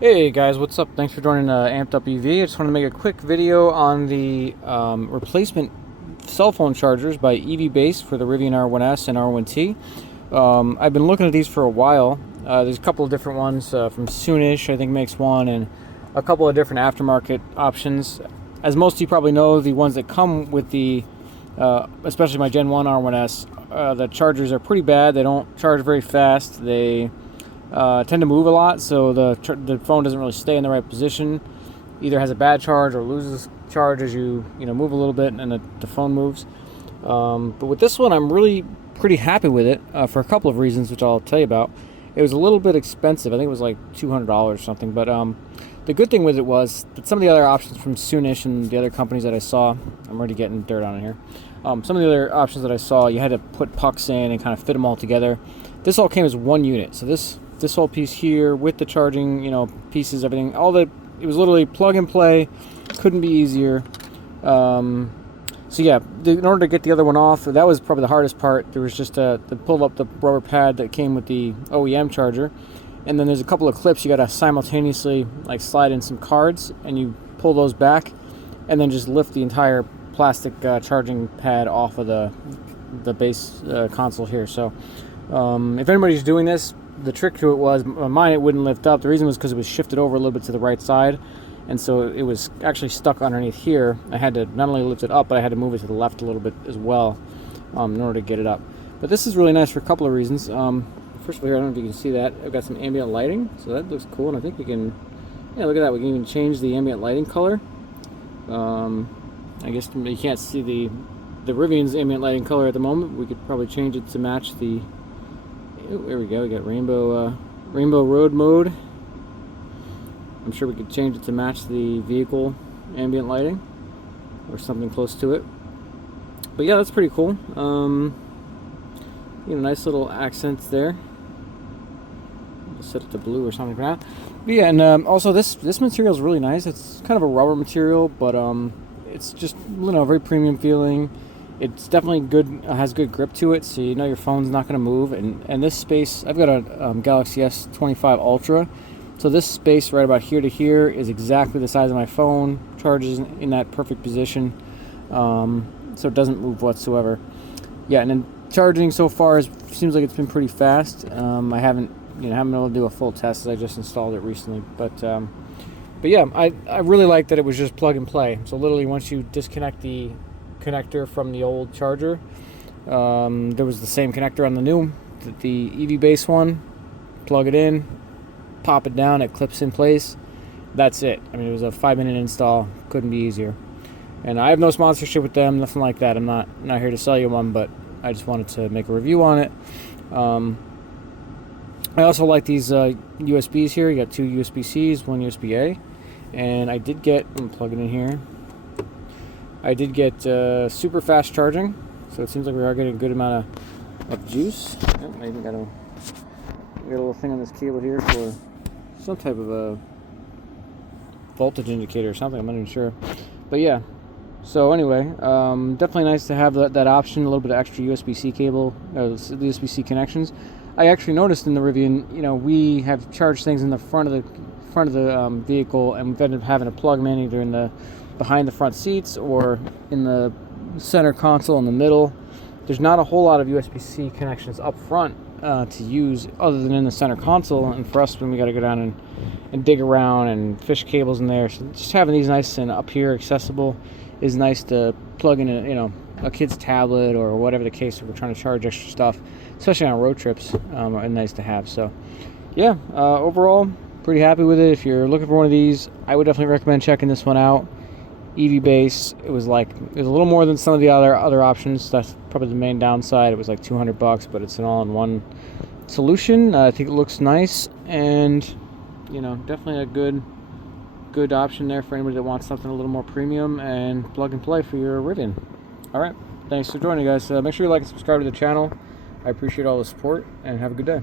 Hey guys, what's up? Thanks for joining Amped Up EV. I just wanted to make a quick video on the replacement cell phone chargers by EVBase for the Rivian R1S and R1T. I've been looking at these for a while. There's a couple of different ones from Soonish, I think makes one, and a couple of different aftermarket options. As most of you probably know, the ones that come with the, especially my Gen 1 R1S, the chargers are pretty bad. They don't charge very fast. They tend to move a lot, so the phone doesn't really stay in the right position. Either has a bad charge or loses charge as you move a little bit, and the phone moves. But with this one, I'm really pretty happy with it for a couple of reasons, which I'll tell you about. It was a little bit expensive. I think it was like $200 or something. But the good thing with it was that some of the other options from Soonish and the other companies that I saw, I'm already getting dirt on it here. Some of the other options that I saw, you had to put pucks in and kind of fit them all together. This all came as one unit. So this whole piece here with the charging, pieces, everything, it was literally plug and play. Couldn't be easier. So yeah, in order to get the other one off, that was probably the hardest part. There was just to pull up the rubber pad that came with the OEM charger, and then there's a couple of clips you got to simultaneously like slide in some cards, and you pull those back, and then just lift the entire plastic charging pad off of the base console here. So if anybody's doing this, the trick to it was, mine it wouldn't lift up. The reason was because it was shifted over a little bit to the right side, and so it was actually stuck underneath here. I had to not only lift it up, but I had to move it to the left a little bit as well in order to get it up. But this is really nice for a couple of reasons. First of all, here, I don't know if you can see that. I've got some ambient lighting, so that looks cool, and I think we can, yeah, look at that. We can even change the ambient lighting color. I guess you can't see the Rivian's ambient lighting color at the moment. We could probably change it to match the, oh, there we go. We got rainbow road mode. I'm sure we could change it to match the vehicle ambient lighting or something close to it. But yeah, that's pretty cool. Nice little accents there. Set it to blue or something like that. But yeah, and also this material is really nice. It's kind of a rubber material, but it's just very premium feeling. It's definitely good, has good grip to it, so your phone's not going to move. And this space, I've got a Galaxy S25 Ultra, so this space right about here to here is exactly the size of my phone. Charges in that perfect position, so it doesn't move whatsoever. Yeah, and then charging so far seems like it's been pretty fast. I haven't been able to do a full test as I just installed it recently, but yeah, I really like that it was just plug and play. So literally, once you disconnect the connector from the old charger, there was the same connector on the new, the EVBase one. Plug it in, pop it down, it clips in place. That's it. I mean, it was a 5-minute install. Couldn't be easier. And I have no sponsorship with them, nothing like that. I'm not here to sell you one, but I just wanted to make a review on it. I also like these USBs here. You got 2 USB-Cs, 1 USB-A, and I did get, I'm gonna plug it in here. I did get super fast charging, so it seems like we are getting a good amount of juice. Oh, I even got a little thing on this cable here for some type of a voltage indicator or something. I'm not even sure, but yeah. So anyway, definitely nice to have that option. A little bit of extra USB-C cable, USB-C connections. I actually noticed in the Rivian, we have charged things in the front of the vehicle, and we've ended up having to plug them in either behind the front seats or in the center console in the middle. There's not a whole lot of USB-C connections up front to use other than in the center console, and for us when we got to go down and dig around and fish cables in there, so just having these nice and up here accessible is nice to plug in a kid's tablet or whatever the case if we're trying to charge extra stuff, especially on road trips, are nice to have. So yeah, overall pretty happy with it. If you're looking for one of these, I would definitely recommend checking this one out. EVBase, it was a little more than some of the other options. That's probably the main downside. It was like $200, but it's an all-in-one solution. I think it looks nice, and definitely a good option there for anybody that wants something a little more premium and plug and play for your Rivian. All right, thanks for joining, guys. Make sure you like and subscribe to the channel. I appreciate all the support, and have a good day.